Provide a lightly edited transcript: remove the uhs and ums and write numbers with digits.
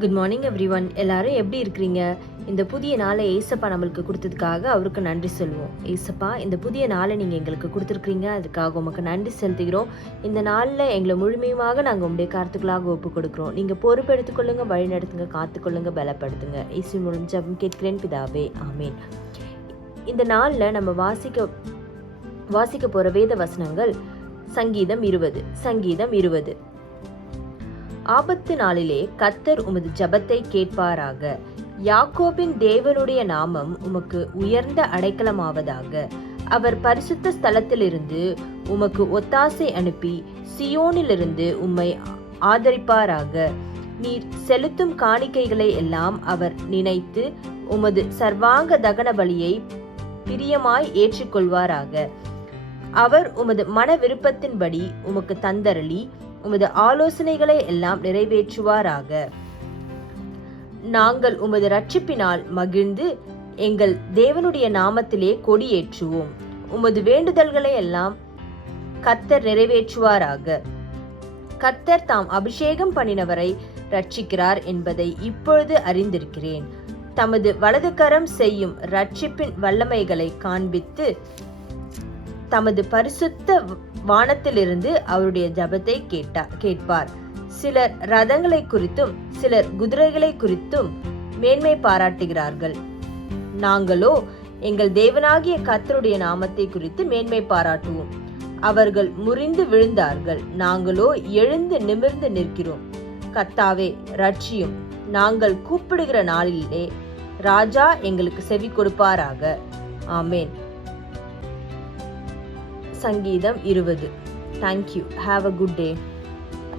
Good morning everyone. எல்லாரும் எப்படி இருக்கிறீங்க? இந்த புதிய நாளை ஏசப்பா நம்மளுக்கு கொடுத்ததுக்காக அவருக்கு நன்றி சொல்லுவோம். ஏசப்பா, இந்த புதிய நாளை நீங்கள் எங்களுக்கு கொடுத்துருக்குறீங்க, அதுக்காக உமக்கு நன்றி செலுத்துகிறோம். இந்த நாளில் எங்களை முழுமையுமாக நாங்கள் உங்களுடைய கருத்துக்களாக ஒப்பு கொடுக்குறோம். நீங்கள் பொறுப்பெடுத்துக்கொள்ளுங்க, வழி நடத்துங்க, காத்துக்கொள்ளுங்க, பலப்படுத்துங்க. இயேசு மூலம் ஜெபம் கேட்கிறேன் பிதாவே, ஆமீன். இந்த நாளில் நம்ம வாசிக்க போகிற வேத வசனங்கள் சங்கீதம் 20. ஆபத்து நாளிலே கர்த்தர் உமது ஜெபத்தை கேட்பாராக. யாக்கோபின் தேவனுடைய நாமம் உமக்கு உயர்ந்த அடைக்கலமாவதாக. அவர் பரிசுத்த ஸ்தலத்திலிருந்து உமக்கு ஒத்தாசை அனுப்பி சியோனிலிருந்து உம்மை ஆதரிப்பாராக. நீர் செலுத்தும் காணிக்கைகளை எல்லாம் அவர் நினைத்து உமது சர்வாங்க தகன பலியை பிரியமாய் ஏற்றுக்கொள்வாராக. அவர் உமது மன விருப்பத்தின்படி உமக்கு தந்தரளி உமது ஆலோசனைகளை எல்லாம் நிறைவேற்றுவாராக. நாங்கள் உமது ரட்சிப்பினால் மகிழ்ந்து எங்கள் தேவனுடைய நாமத்திலே கொடியேற்றுவோம். உமது வேண்டுதல்களை எல்லாம் கர்த்தர் நிறைவேற்றுவாராக. கர்த்தர் தாம் அபிஷேகம் பண்ணினவரை ரட்சிக்கிறார் என்பதை இப்பொழுது அறிந்திருக்கிறேன். தமது வலதுகரம் செய்யும் ரட்சிப்பின் வல்லமைகளை காண்பித்து தமது பரிசுத்த வானத்திலிருந்து அவருடைய ஜெபத்தை கேட்பார். சிலர் ரதங்களை குறித்தும் சிலர் குதிரைகளை குறித்தும் மேன்மை பாராட்டுகிறார்கள். நாங்களோ எங்கள் தேவனாகிய கர்த்தருடைய நாமத்தை குறித்து மேன்மை பாராட்டுவோம். அவர்கள் முறிந்து விழுந்தார்கள், நாங்களோ எழுந்து நிமிர்ந்து நிற்கிறோம். கர்த்தாவே ரட்சியும். நாங்கள் கூப்பிடுகிற நாளிலே ராஜா எங்களுக்கு செவி கொடுப்பாராக. ஆமேன். சங்கீதம் 20. Thank you. Have a good day.